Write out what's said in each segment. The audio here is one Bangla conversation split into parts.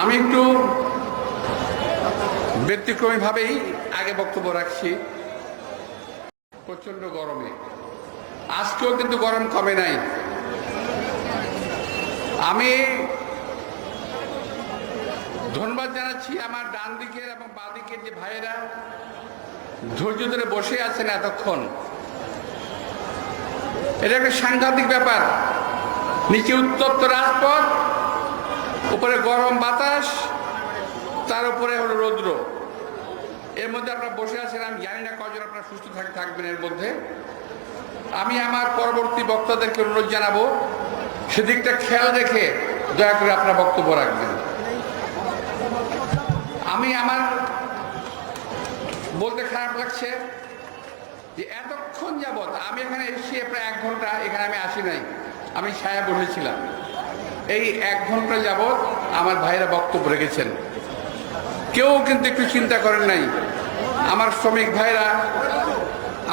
আমি একটু ব্যতিক্রমীভাবেই আগে বক্তব্য রাখছি। প্রচণ্ড গরমে। আজকেও কিন্তু গরম কমে নাই। আমি ধন্যবাদ জানাচ্ছি আমার ডান দিকের এবং বাঁ দিকের যে ভাইয়েরা ধৈর্য ধরে বসে আছেন এতক্ষণ। এটা একটা সাংঘাতিক ব্যাপার। নিচে উত্তপ্ত রাজপথ, উপরে গরম বাতাস, তার উপরে হলো রৌদ্র। এর মধ্যে আপনারা বসে আছেন, আমি জানি না কজন আপনারা সুস্থ থাকে থাকবেন এর মধ্যে। আমি আমার পরবর্তী বক্তাদেরকে অনুরোধ জানাব, সেদিকটা খেয়াল রেখে দয়া করে আপনার বক্তব্য রাখবেন। আমি আমার বলতে খারাপ লাগছে যে এতক্ষণ যাবৎ আমি এখানে এসেছি প্রায় এক ঘণ্টা, এখানে আমি আসি নাই। আমি ছায়া বসেছিলাম। এই এক ঘণ্টা যাবৎ আমার ভাইরা বক্তব্য রেখেছেন। কেউ কিন্তু একটু চিন্তা করেন নাই। আমার শ্রমিক ভাইরা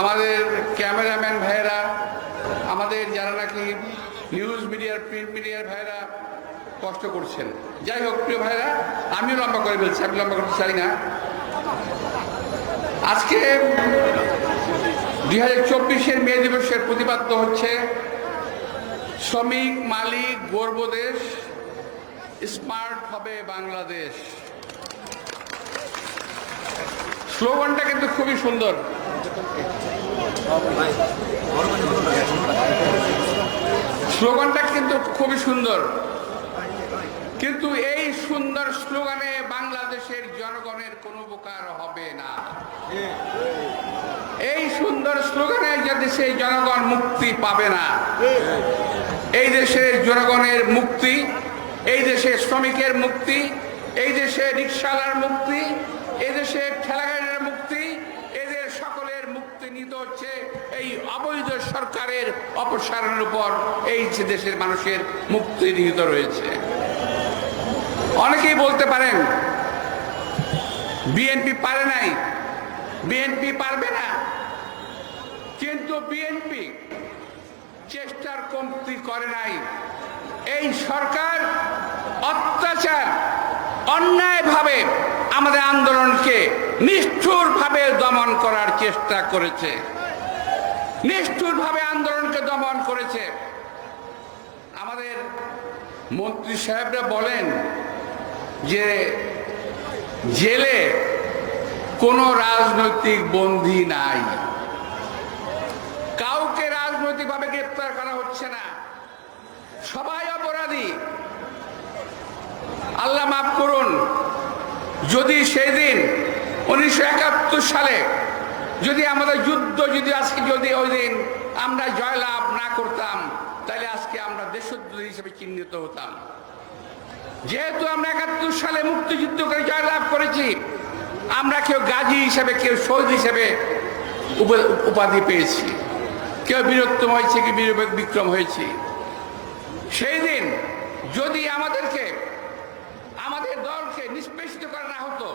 আমাদের ক্যামেরাম্যান ভাইরা আমাদের যারা নাকি নিউজ মিডিয়ার প্রিন্ট মিডিয়ার ভাইরা কষ্ট করছেন। যাই হোক, প্রিয় ভাইরা আমিও লম্বা করে বলছি, আমি লম্বা করতে চাই না। আজকে দুই হাজার চব্বিশের মে দিবসের প্রতিপাদ্য হচ্ছে শ্রমিক মালিক গর্বদেশ স্মার্ট হবে বাংলাদেশ। স্লোগানটা কিন্তু খুবই সুন্দর। স্লোগানটা কিন্তু খুবই সুন্দর। কিন্তু এই সুন্দর স্লোগানে বাংলাদেশের জনগণের কোনো উপকার হবে না। এই সুন্দর স্লোগানে যে সেই জনগণ মুক্তি পাবে না এই দেশের জনগণের মুক্তি, এই দেশে শ্রমিকের মুক্তি, এই দেশে রিক্সাওয়ালার মুক্তি, এই দেশে ঠেলাগাড়ির মুক্তি, এদের সকলের মুক্তি নিতে হচ্ছে এই অবৈধ সরকারের অপসারণের উপর। এই দেশের মানুষের মুক্তি নিহিত রয়েছে। অনেকেই বলতে পারেন, বিএনপি পারে নাই, বিএনপি পারবে না। কিন্তু বিএনপি চেষ্টার কমতি করে নাই। এই সরকার অত্যাচার, অন্যায়ভাবে আমাদের আন্দোলনকে নিষ্ঠুরভাবে দমন করার চেষ্টা করেছে। নিষ্ঠুরভাবে আন্দোলনকে দমন করেছে। আমাদের মন্ত্রী সাহেবরা বলেন যে জেলে কোনো রাজনৈতিক বন্দী নাই। গ্রেপ্তার করা হচ্ছে না। সবাই অপরাধী। আল্লাহ মাফ করুন। যদি সেই দিন উনিশশো একাত্তর সালে যদি আমাদের যুদ্ধ যদি আজকে যদি ওই দিন আমরা জয়লাভ না করতাম, তাহলে আজকে আমরা দেশদ্রোহী হিসেবে চিহ্নিত হতাম। যেহেতু আমরা একাত্তর সালে মুক্তিযুদ্ধ করে জয়লাভ করেছি, আমরা কেউ গাজী হিসেবে, কেউ শহীদ হিসেবে উপ- উপাধি পেয়েছি। কেউ বীরত্তম হয়েছে কি বীর বিক্রম হয়েছে। সেই দিন যদি আমাদেরকে আমাদের দলকে নিষ্পেষিত করা না হতো,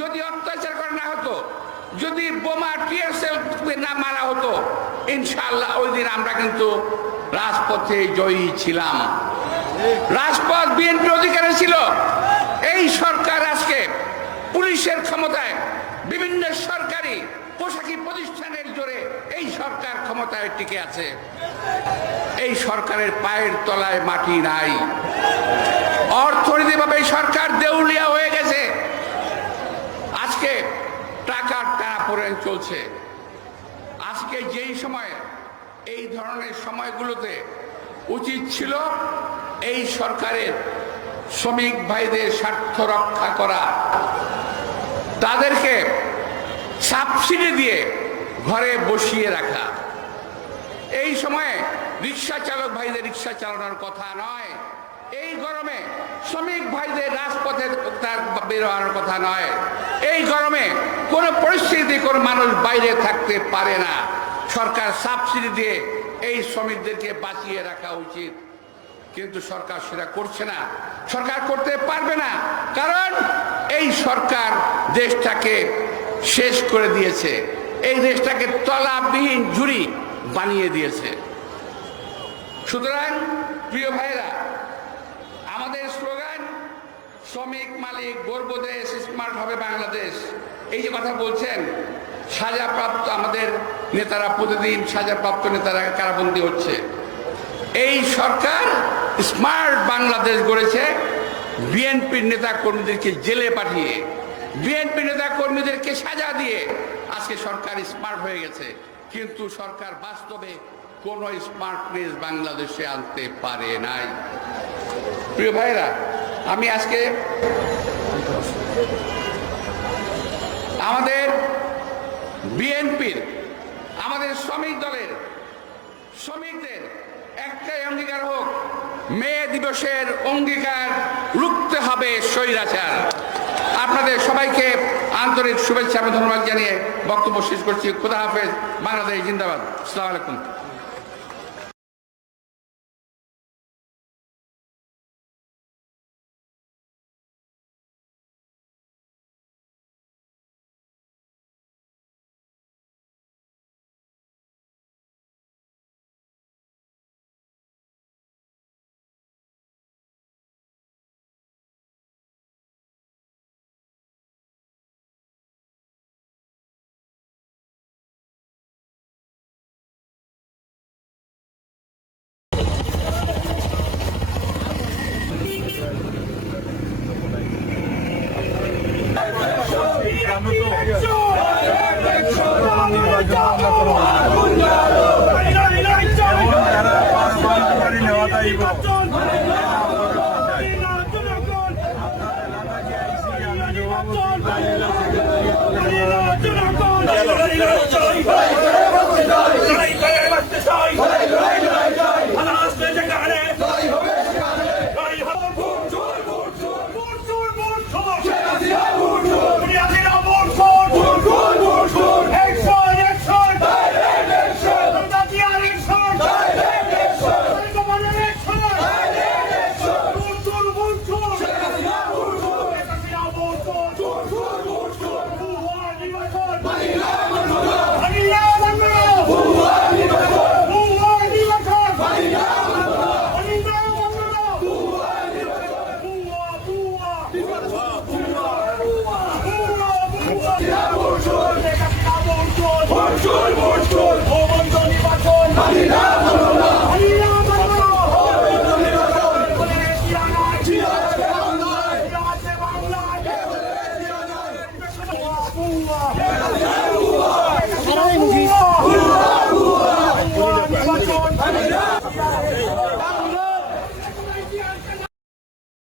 যদি অত্যাচার করা না হতো, যদি বোমা টিয়ারসেল না মারা হতো ইনশাল্লাহ ওই দিন আমরা কিন্তু রাজপথে জয়ী ছিলাম। রাজপথ বিএনপির অধিকারে ছিল। এই সরকার আজকে পুলিশের ক্ষমতায় বিভিন্ন সরকারি পোশাকি প্রতিষ্ঠানের জোরে এই সরকার ক্ষমতায় টিকে আছে। এই সরকারের পায়ের তলায় মাটি নাই। অর্থনীতিভাবে এই সরকার দেউলিয়া হয়ে গেছে। আজকে টাকার টানা পড়ে চলছে। আজকে যেই সময়, এই ধরনের সময়গুলোতে উচিত ছিল এই সরকারের শ্রমিক ভাইদের স্বার্থ রক্ষা করা। তাদেরকে সাবসিডি দিয়ে ঘরে বসিয়ে রাখা। এই সময়ে রিক্সা চালক ভাইদের রিক্সা চালানোর কথা নয়। এই গরমে শ্রমিক ভাইদের রাজপথে তার বের হওয়ার কথা নয়। এই গরমে কোনো পরিস্থিতি কোনো মানুষ বাইরে থাকতে পারে না। সরকার সাবসিডি দিয়ে এই শ্রমিকদেরকে বাঁচিয়ে রাখা উচিত। কিন্তু সরকার সেটা করছে না। সরকার করতে পারবে না। কারণ এই সরকার দেশটাকে শেষ করে দিয়েছে। এই দেশটাকে তলাবিহীন ঝুড়ি বানিয়ে দিয়েছে। সুতরাং, প্রিয় ভাইরা আমাদের স্লোগান, শ্রমিক মালিক, গর্ব দেশ, স্মার্ট হবে বাংলাদেশ। এই যে কথা বলছেন, সাজাপ্রাপ্ত আমাদের নেতারা প্রতিদিন সাজাপ্রাপ্ত নেতারা কারাবন্দী হচ্ছে। এই সরকার স্মার্ট বাংলাদেশ গড়েছে, বিএনপির নেতা কর্মীদেরকে জেলে পাঠিয়ে বিএনপি নেতা কর্মীদেরকে সাজা দিয়ে আজকে সরকার স্মার্ট হয়ে গেছে। কিন্তু সরকার বাস্তবে কোনো স্মার্টনেস বাংলাদেশে আনতে পারে নাই। প্রিয় ভাইরা, আমি আজকে আমাদের বিএনপির আমাদের শ্রমিক দলের, শ্রমিকদের একটাই অঙ্গীকার হোক, মে দিবসের অঙ্গীকার রুখতে হবে স্বৈরাচার। আপনাদের সবাইকে আন্তরিক শুভেচ্ছা এবং ধন্যবাদ জানিয়ে বক্তব্য শেষ করছি। খুদা হাফেজ, বাংলাদেশ জিন্দাবাদ। আসসালামু আলাইকুম। আমরা করব